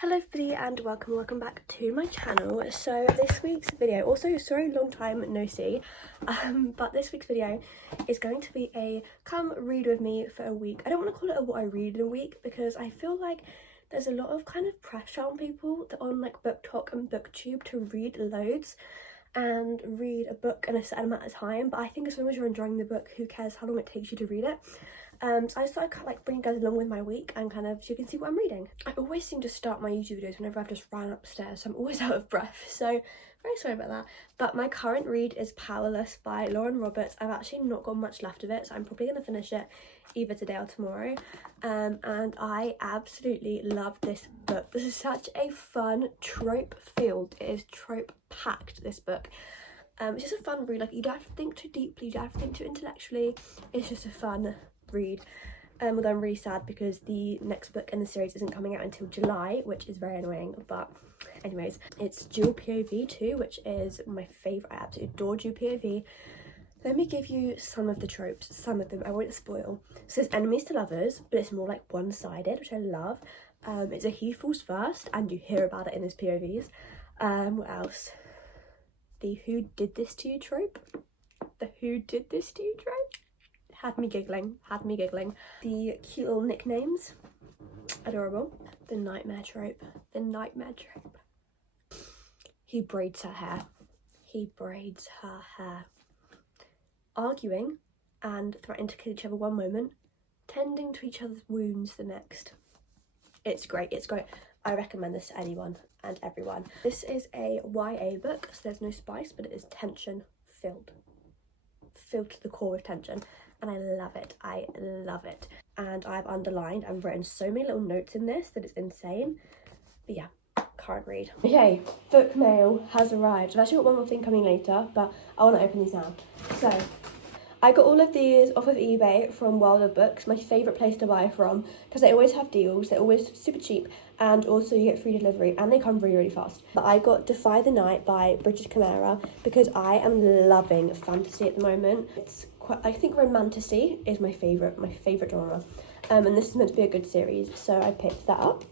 Hello everybody and welcome back to my channel. So this week's video, also sorry long time no see, but this week's video is going to be a come read with me for a week. I don't want to call it a what I read in a week because I feel like there's a lot of kind of pressure on people that on like BookTok and BookTube to read loads and read a book in a certain amount of time, but I think as long as you're enjoying the book, who cares how long it takes you to read it. So I just thought I'd kind of like bring you guys along with my week and kind of so you can see what I'm reading. I always seem to start my YouTube videos whenever I've just ran upstairs, so I'm always out of breath, so very sorry about that. But my current read is Powerless by Lauren Roberts. I've actually not got much left of it, so I'm probably going to finish it either today or tomorrow. And I absolutely love this book. This is such a fun trope filled, it is trope packed, this book. It's just a fun read, like you don't have to think too deeply, you don't have to think too intellectually, it's just a fun read. Although I'm really sad because the next book in the series isn't coming out until July, which is very annoying, but anyways, it's dual POV too, which is my favourite. I absolutely adore dual POV. Let me give you some of the tropes, some of them, I won't spoil. So there's enemies to lovers, but it's more like one-sided, which I love. It's a he falls first, and you hear about it in his POVs. What else? The who did this to you trope. The who did this to you trope. Had me giggling. The cute little nicknames, adorable. The nightmare trope. He braids her hair. Arguing and threatening to kill each other one moment, tending to each other's wounds the next. It's great. I recommend this to anyone and everyone. This is a YA book, so there's no spice, but it is tension filled to the core with tension. And I love it. And I've underlined and written so many little notes in this that it's insane. But yeah, can't read. Okay, book mail has arrived. I've actually got one more thing coming later, but I want to open these now. So, I got all of these off of eBay from World of Books, my favourite place to buy from, because they always have deals, they're always super cheap, and also you get free delivery, and they come really fast. But I got Defy the Night by Bridget Camara, because I am loving fantasy at the moment. It's quite, I think romantasy is my favourite genre, and this is meant to be a good series, so I picked that up.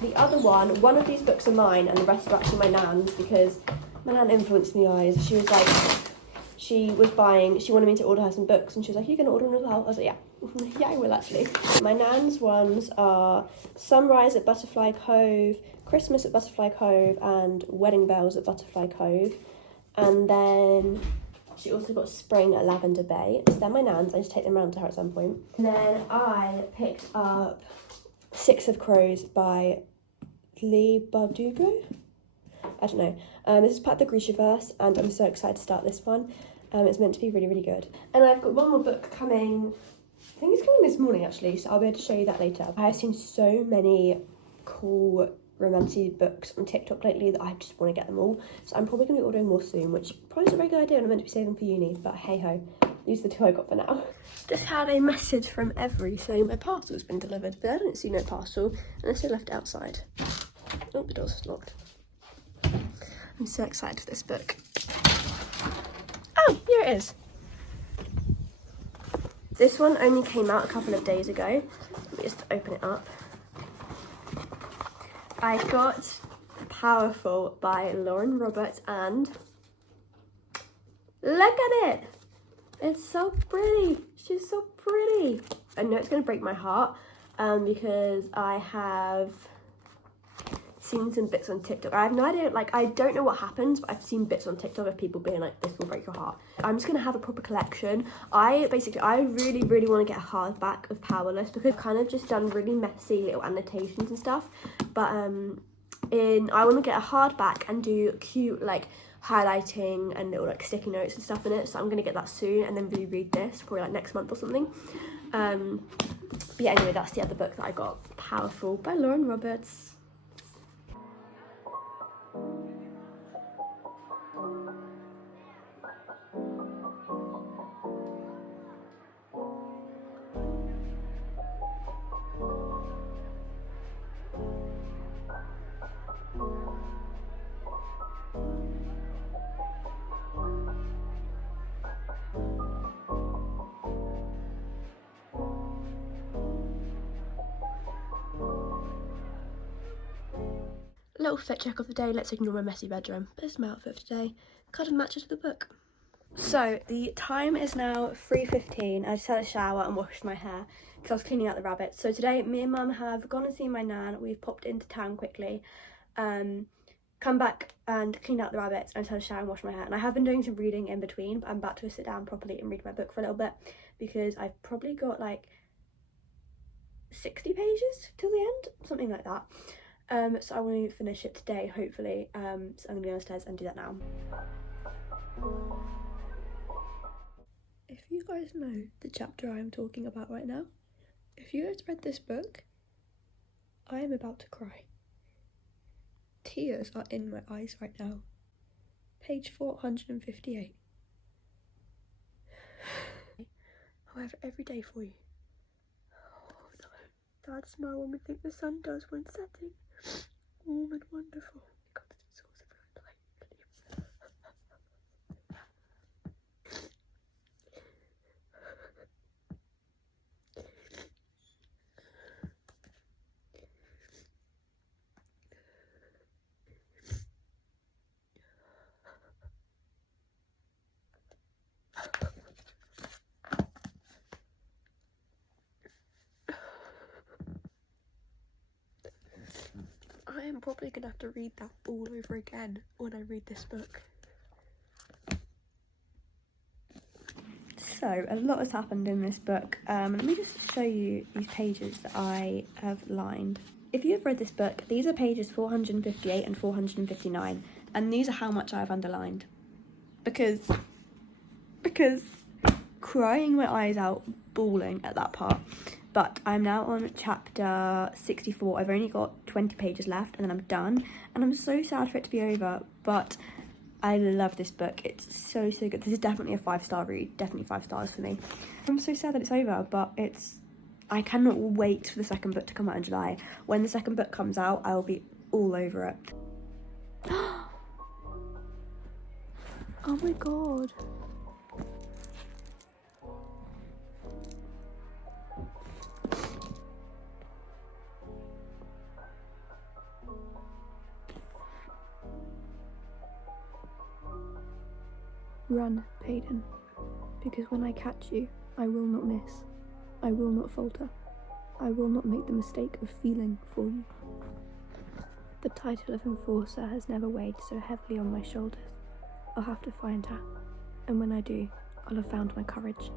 The other one of these books are mine, and the rest are actually my nan's, because my nan influenced me, guys. She was like, she wanted me to order her some books, and she was like, "You're gonna order them as well?" I was like, yeah. Yeah, I will actually. My nan's ones are Sunrise at Butterfly Cove, Christmas at Butterfly Cove, and Wedding Bells at Butterfly Cove. And then she also got Spring at Lavender Bay. So they're my nan's, I just take them around to her at some point. And then I picked up Six of Crows by Lee Bardugo. I don't know. This is part of the Grishaverse, and I'm so excited to start this one. It's meant to be really good. And I've got one more book coming, I think it's coming this morning actually, so I'll be able to show you that later. I have seen so many cool romantic books on TikTok lately that I just want to get them all. So I'm probably going to be ordering more soon, which probably is a very good idea and I'm meant to be saving for uni, but hey ho, these are the two I got for now. Just had a message from Every saying my parcel's been delivered, but I didn't see no parcel unless I left it outside. Oh, the door's locked. I'm so excited for this book. Oh, here it is. This one only came out a couple of days ago. Let me just open it up. I got Powerful by Lauren Roberts, and look at it. It's so pretty. She's so pretty. I know it's going to break my heart because I have seen some bits on TikTok. I have no idea, like I don't know what happens, but I've seen bits on TikTok of people being like, this will break your heart. I'm just gonna have a proper collection. I really want to get a hardback of Powerless because I've kind of just done really messy little annotations and stuff, but I want to get a hardback and do cute like highlighting and little like sticky notes and stuff in it, so I'm gonna get that soon and then reread this probably like next month or something. But yeah, anyway, that's the other book that I got, Powerful by Lauren Roberts. Little fit check of the day. Let's ignore my messy bedroom. This is my outfit for today. Kind of matches the book. So the time is now 3:15. I just had a shower and washed my hair because I was cleaning out the rabbits. So today me and Mum have gone and seen my nan. We've popped into town quickly, come back and cleaned out the rabbits, and I just had a shower and washed my hair. And I have been doing some reading in between, but I'm about to sit down properly and read my book for a little bit because I've probably got like 60 pages till the end, something like that. So I want to finish it today, hopefully. So I'm gonna go downstairs and do that now. If you guys know the chapter I am talking about right now, if you guys read this book, I am about to cry. Tears are in my eyes right now. Page 458. However, every day for you. Oh no. That smile when we think the sun does when setting. Warm and wonderful. God, this is so I am probably gonna have to read that all over again when I read this book. So, a lot has happened in this book. Let me just show you these pages that I have lined. If you have read this book, these are pages 458 and 459, and these are how much I've underlined. Because crying my eyes out, bawling at that part. But I'm now on chapter 64. I've only got 20 pages left and then I'm done. And I'm so sad for it to be over, but I love this book. It's so good. This is definitely a 5-star read. Definitely 5 stars for me. I'm so sad that it's over, but I cannot wait for the second book to come out in July. When the second book comes out, I will be all over it. Oh my god. Run, Payton, because when I catch you, I will not miss. I will not falter. I will not make the mistake of feeling for you. The title of enforcer has never weighed so heavily on my shoulders. I'll have to find her, and when I do, I'll have found my courage.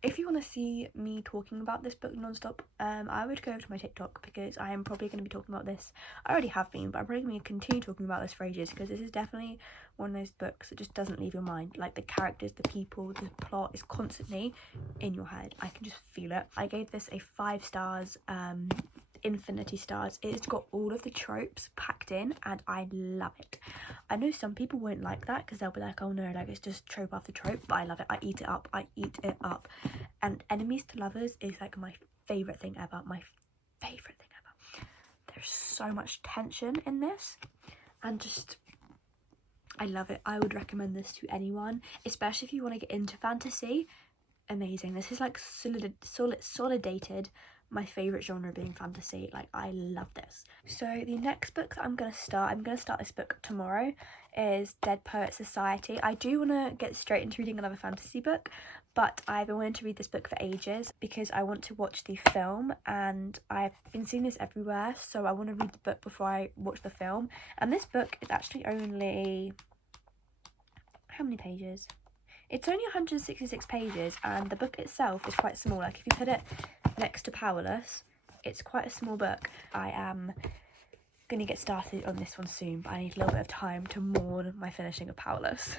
If you want to see me talking about this book non-stop, I would go over to my TikTok because I am probably going to be talking about this. I already have been, but I'm probably going to continue talking about this for ages because this is definitely one of those books that just doesn't leave your mind. Like, the characters, the people, the plot is constantly in your head. I can just feel it. I gave this a 5 stars, infinity stars. It's got all of the tropes packed in and I love it. I know some people won't like that because they'll be like, oh no, like it's just trope after trope, but I love it. I eat it up. And enemies to lovers is like my favourite thing ever. There's so much tension in this and just I love it. I would recommend this to anyone, especially if you want to get into fantasy. Amazing. This is like solidated my favourite genre being fantasy. Like, I love this. So the next book that I'm going to start this book tomorrow, is Dead Poets Society. I do want to get straight into reading another fantasy book, but I've been wanting to read this book for ages because I want to watch the film and I've been seeing this everywhere, so I want to read the book before I watch the film. And this book is actually only, how many pages? It's only 166 pages and the book itself is quite small. Like, if you put it next to Powerless, it's quite a small book. I am going to get started on this one soon, but I need a little bit of time to mourn my finishing of Powerless.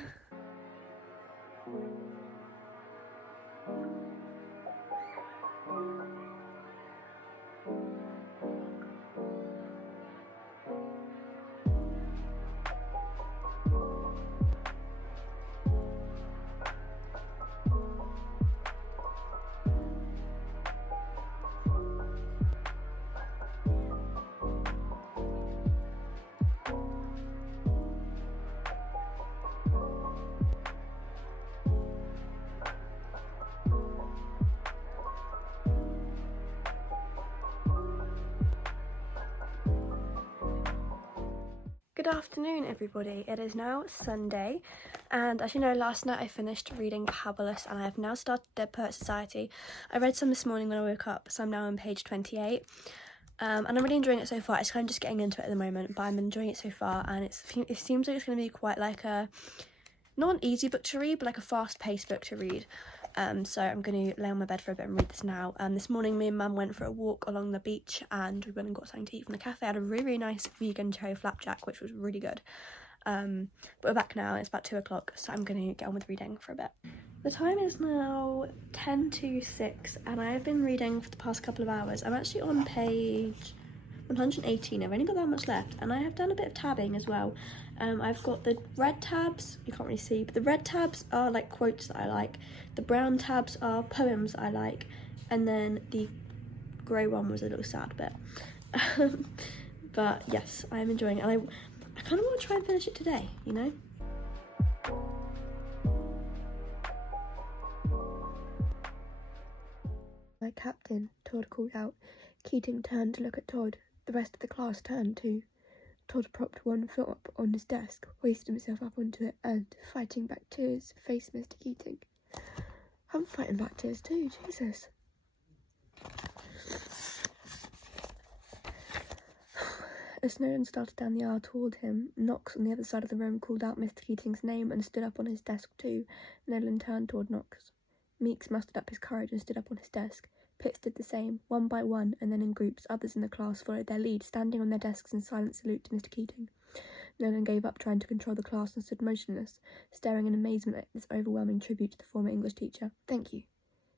Good afternoon, everybody. It is now Sunday, and as you know, last night I finished reading Fabulous, and I have now started Dead Poet Society. I read some this morning when I woke up, so I'm now on page 28, and I'm really enjoying it so far. It's kind of just getting into it at the moment, but I'm enjoying it so far, and it seems like it's going to be quite like a, not an easy book to read, but like a fast-paced book to read. So I'm going to lay on my bed for a bit and read this now. This morning me and Mum went for a walk along the beach and we went and got something to eat from the cafe. I had a really, really nice vegan cherry flapjack, which was really good. But we're back now, it's about 2 o'clock, so I'm going to get on with reading for a bit. The time is now 10 to 6 and I have been reading for the past couple of hours. I'm actually on page 118, I've only got that much left, and I have done a bit of tabbing as well. I've got the red tabs, you can't really see, but the red tabs are like quotes that I like, the brown tabs are poems I like, and then the grey one was a little sad bit. But yes, I'm enjoying it, and I kind of want to try and finish it today, you know? My captain, Todd called out. Keating turned to look at Todd. The rest of the class turned too. Todd propped one foot up on his desk, hoisted himself up onto it, and, fighting back tears, faced Mr. Keating. I'm fighting back tears too, Jesus. As Snowden started down the aisle toward him, Knox on the other side of the room called out Mr. Keating's name and stood up on his desk too. Nolan turned toward Knox. Meeks mustered up his courage and stood up on his desk. Pitts did the same, one by one, and then in groups. Others in the class followed their lead, standing on their desks in silent salute to Mr. Keating. Nolan gave up trying to control the class and stood motionless, staring in amazement at this overwhelming tribute to the former English teacher. Thank you.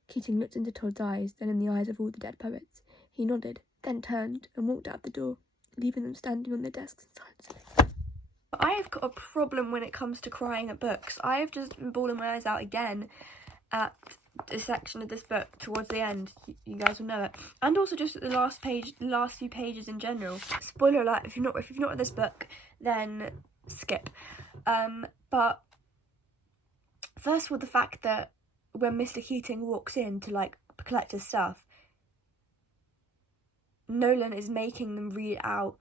Keating looked into Todd's eyes, then in the eyes of all the dead poets. He nodded, then turned and walked out the door, leaving them standing on their desks in silent salute. I've got a problem when it comes to crying at books. I've just been bawling my eyes out again at a section of this book towards the end. You guys will know it, and also just at the last few pages in general. Spoiler alert: if you've not read this book, then skip. But first of all, the fact that when Mr. Keating walks in to like collect his stuff, Nolan is making them read out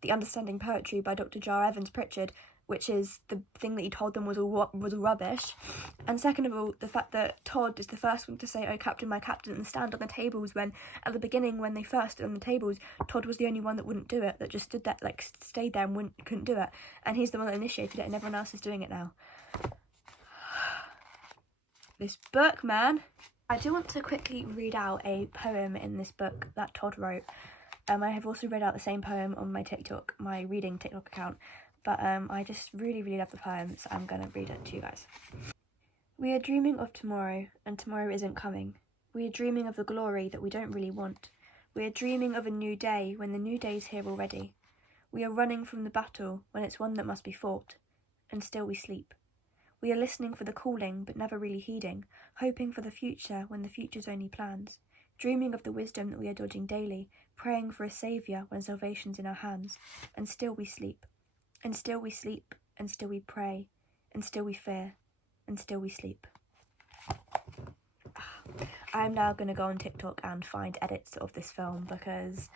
the Understanding Poetry by Dr. Jar Evans Pritchard, which is the thing that he told them was all rubbish. And second of all, the fact that Todd is the first one to say, "Oh, Captain, my Captain," and stand on the tables, when at the beginning, when they first stood on the tables, Todd was the only one that wouldn't do it, that just stood there, like stayed there and couldn't do it. And he's the one that initiated it, and everyone else is doing it now. This book, man. I do want to quickly read out a poem in this book that Todd wrote. I have also read out the same poem on my reading TikTok account. But I just really, really love the poem, so I'm going to read it to you guys. We are dreaming of tomorrow, and tomorrow isn't coming. We are dreaming of the glory that we don't really want. We are dreaming of a new day when the new day is here already. We are running from the battle when it's one that must be fought, and still we sleep. We are listening for the calling, but never really heeding, hoping for the future when the future's only plans. Dreaming of the wisdom that we are dodging daily, praying for a saviour when salvation's in our hands, and still we sleep. And still we sleep, and still we pray, and still we fear, and still we sleep. I'm now going to go on TikTok and find edits of this film because,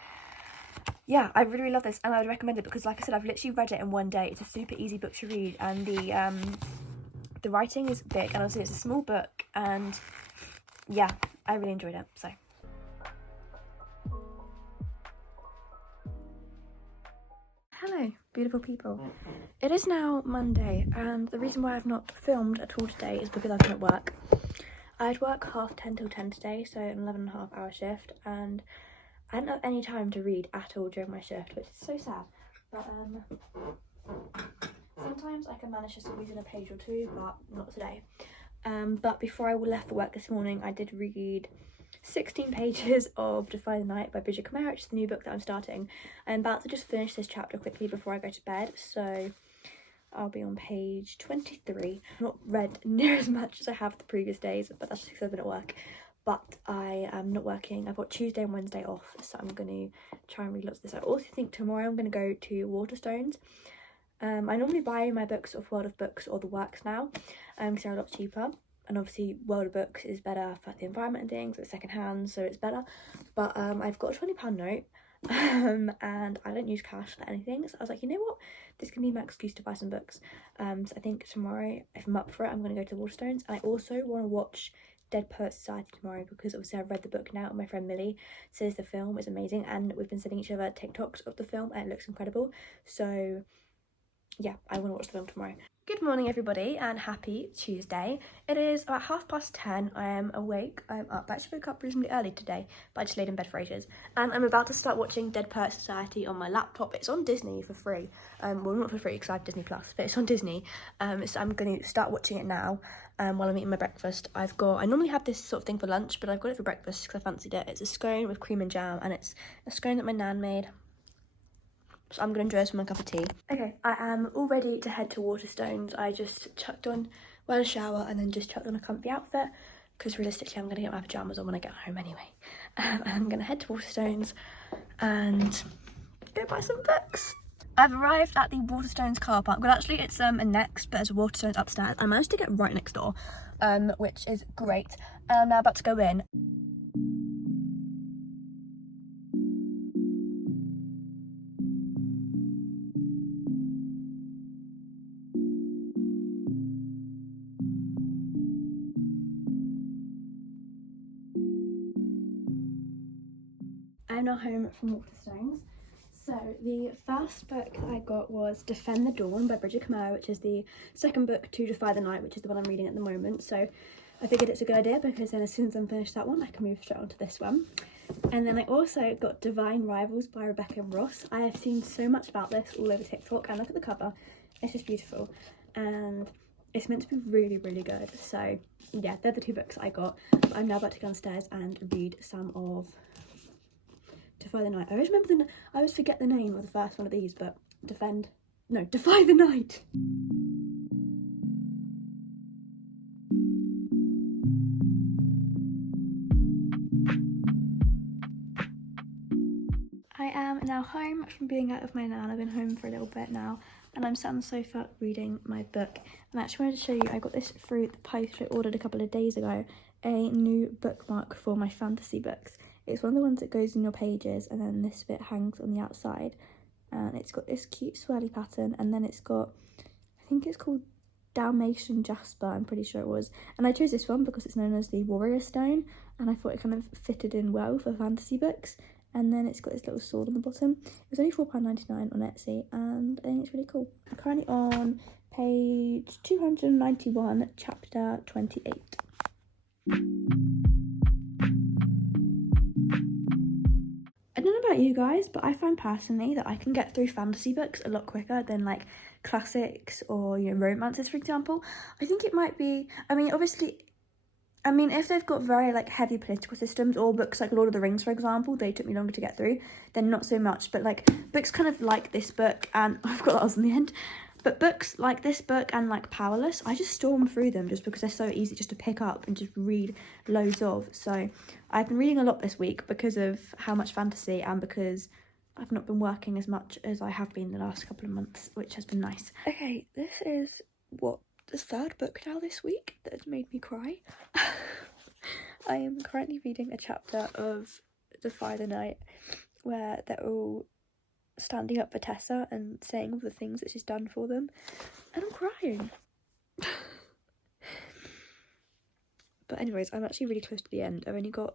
yeah, I really, really love this, and I would recommend it because, like I said, I've literally read it in one day. It's a super easy book to read, and the writing is big, and also it's a small book, and yeah, I really enjoyed it, so. Hello, beautiful people. It is now Monday, and the reason why I've not filmed at all today is because I've been at work. I had work 10:30 till 10 today, so an 11.5-hour shift, and I didn't have any time to read at all during my shift, which is so sad. But sometimes I can manage to squeeze in a page or two, but not today. But before I left for work this morning, I did read 16 pages of Defy the Night by Bridget Kamara, which is the new book that I'm starting. I'm about to just finish this chapter quickly before I go to bed, so I'll be on page 23. I've not read near as much as I have the previous days, but that's just because I've been at work. But I am not working. I've got Tuesday and Wednesday off, so I'm going to try and read lots of this. I also think tomorrow I'm going to go to Waterstones. I normally buy my books off World of Books or The Works now, because they're a lot cheaper. And obviously World of Books is better for the environment and things, it's second hand, so it's better. But I've got a £20 note, and I don't use cash for anything, so I was like, you know what, this can be my excuse to buy some books. So I think tomorrow, if I'm up for it, I'm going to go to the Waterstones. And I also want to watch Dead Poets Society tomorrow, because obviously I've read the book now and my friend Millie says the film is amazing, and we've been sending each other TikToks of the film and it looks incredible. So yeah, I want to watch the film tomorrow. Good morning everybody and happy Tuesday. It is about 10:30. I am awake, I'm up. I actually woke up reasonably early today, but I just laid in bed for ages. And I'm about to start watching Dead Poets Society on my laptop. It's on Disney for free. Well, not for free because I have Disney Plus, but it's on Disney. So I'm going to start watching it now while I'm eating my breakfast. I normally have this sort of thing for lunch, but I've got it for breakfast because I fancied it. It's a scone with cream and jam, and it's a scone that my nan made. So I'm going to enjoy this with my cup of tea. Okay, I am all ready to head to Waterstones. I just chucked on, a shower and then just chucked on a comfy outfit, because realistically I'm going to get my pyjamas on when I get home anyway. And I'm going to head to Waterstones and go buy some books. I've arrived at the Waterstones car park. Well, actually it's a next, but there's a Waterstones upstairs. I managed to get right next door, which is great. And I'm now about to go in. I'm now home from Waterstones. So the first book that I got was Defend the Dawn by Bridget Camaro, which is the second book to Defy the Night, which is the one I'm reading at the moment. So I figured it's a good idea, because then as soon as I'm finished that one, I can move straight on to this one. And then I also got Divine Rivals by Rebecca Ross. I have seen so much about this all over TikTok, and look at the cover, it's just beautiful. And it's meant to be really, really good. So yeah, they're the two books I got. But I'm now about to go downstairs and read some of Defy the Night. I always forget the name of the first one of these, but Defy the Night. I am now home from being out of my nan. I've been home for a little bit now, and I'm sat on the sofa reading my book. And I actually wanted to show you, I got this through the post I ordered a couple of days ago, a new bookmark for my fantasy books. It's one of the ones that goes in your pages, and then this bit hangs on the outside, and it's got this cute swirly pattern, and then it's got, I think it's called Dalmatian Jasper, I'm pretty sure it was. And I chose this one because it's known as the Warrior Stone, and I thought it kind of fitted in well for fantasy books. And then it's got this little sword on the bottom. It was only £4.99 on Etsy, and I think it's really cool. I'm currently on page 291, chapter 28. I don't know about you guys, but I find personally that I can get through fantasy books a lot quicker than like classics or, you know, romances, for example. I think it might be, if they've got very like heavy political systems, or books like Lord of the Rings, for example, they took me longer to get through, then not so much. But like books kind of like this book, and I've got that was in the end. But books like this book and like Powerless, I just storm through them just because they're so easy just to pick up and just read loads of. So I've been reading a lot this week because of how much fantasy, and because I've not been working as much as I have been the last couple of months, which has been nice. Okay, this is the third book now this week that has made me cry. I am currently reading a chapter of Defy the Night where they're all standing up for Tessa and saying all the things that she's done for them, and I'm crying. But anyways, I'm actually really close to the end. I've only got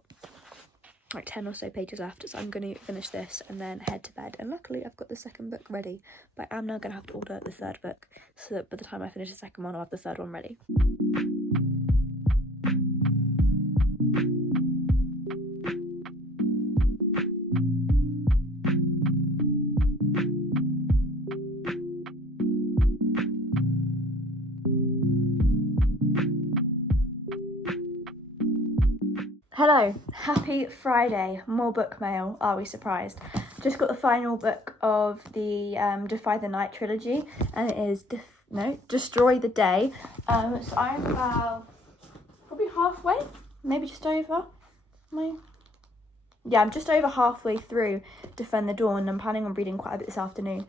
like 10 or so pages left, so I'm going to finish this and then head to bed. And luckily I've got the second book ready, but I'm now going to have to order the third book, so that by the time I finish the second one I'll have the third one ready. Hello, happy Friday, more book mail, are we surprised? Just got the final book of the Defy the Night trilogy, and it is, Destroy the Day. So I'm about, probably halfway, maybe just over, I'm just over halfway through Defend the Dawn, and I'm planning on reading quite a bit this afternoon.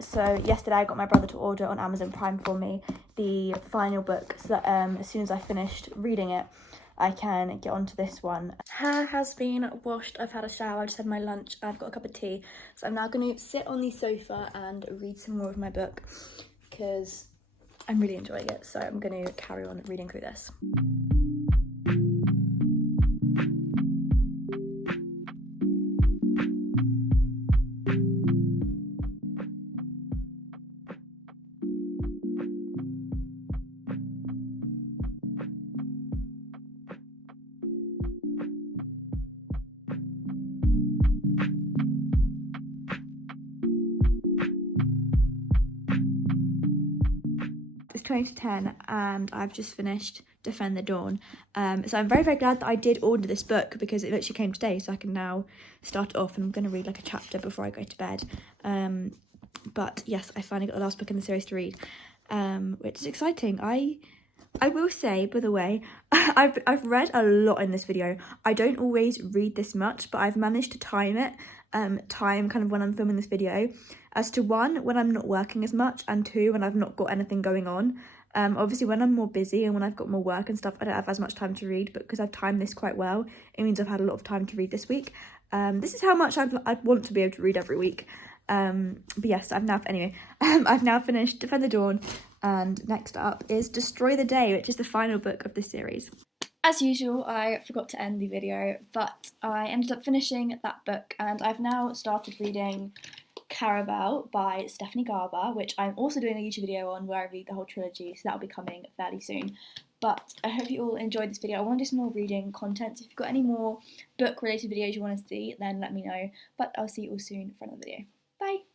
So yesterday I got my brother to order on Amazon Prime for me the final book, so that as soon as I finished reading it, I can get onto this one. Hair has been washed, I've had a shower, I just had my lunch, I've got a cup of tea. So I'm now going to sit on the sofa and read some more of my book because I'm really enjoying it. So I'm going to carry on reading through this. It's 20 to 10 and I've just finished Defend the Dawn. So I'm very, very glad that I did order this book because it literally came today, so I can now start it off, and I'm going to read like a chapter before I go to bed. But yes, I finally got the last book in the series to read, which is exciting. I will say, by the way, I've read a lot in this video. I don't always read this much, but I've managed to time it, time kind of when I'm filming this video, as to 1, when I'm not working as much, and 2, when I've not got anything going on. Obviously when I'm more busy and when I've got more work and stuff, I don't have as much time to read, but because I've timed this quite well, it means I've had a lot of time to read this week. This is how much I'd want to be able to read every week. But yes, I've now finished Defend the Dawn, and next up is Destroy the Day, which is the final book of this series. As usual, I forgot to end the video, but I ended up finishing that book, and I've now started reading Caraval by Stephanie Garber, which I'm also doing a YouTube video on where I read the whole trilogy, so that'll be coming fairly soon. But I hope you all enjoyed this video. I want to do some more reading content, so if you've got any more book related videos you want to see, then let me know. But I'll see you all soon for another video. Bye!